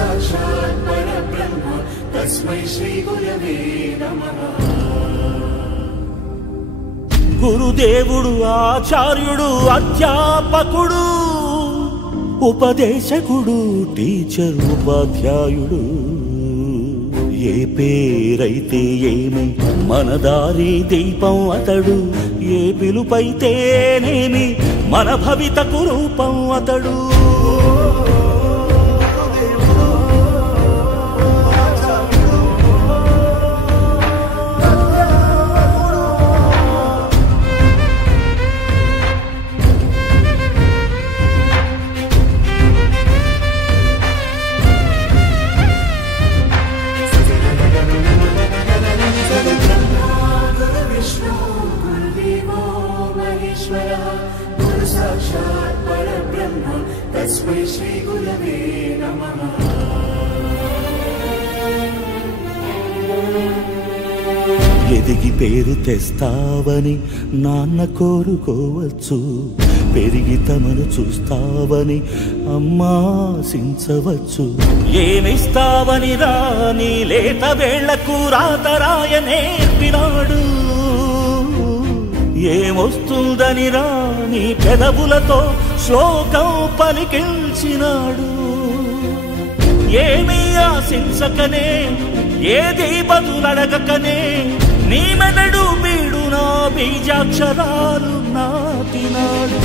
साक्षात् परब्रह्म तस्मै श्री गुरवे नमः। గురుదేవుడు ఆచార్యుడు అధ్యాపకుడు ఉపదేశకుడు టీచర్ ఉపాధ్యాయుడు ఏ పేరైతే ఏమి మన దారి దీపం అతడు ఏ పిలుపైతేనేమి మన భవితకు రూపం అతడు गुरु साक्षात् परब्रह्म तस्मै श्री गुरवे नमः। ఎదిగి పేరు తెస్తావని నాన్న కోరుకోవచ్చు పెరిగి తమను చూస్తావని అమ్మా ఆశించవచ్చు ఏమిస్తావని రాని లేత వేళ్లకు రాతరాయ నేర్పినాడు ఏమొస్తుందని రాని పెదవులతో శ్లోకం పలికించినాడు ఏమీ ఆశించకనే ఏది బదులడగకనే నీ మెదడు బీడు నా బీజాక్షరాలు నాటినాడు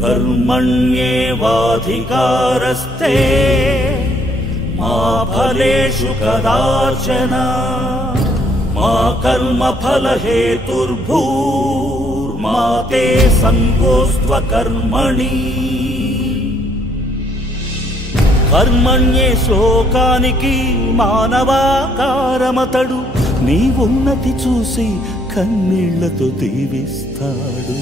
కర్మణ్యేవాధికారస్తే మా ఫలేషు కదాచన మా కర్మ ఫల హేతుర్భూర్మా తే సంగోస్త్వ కర్మణి కర్మణ్యే శ్లోకానికి మానవాకారమతడు నీ ఉన్నతి చూసి కన్నీళ్లతో దీవిస్తాడు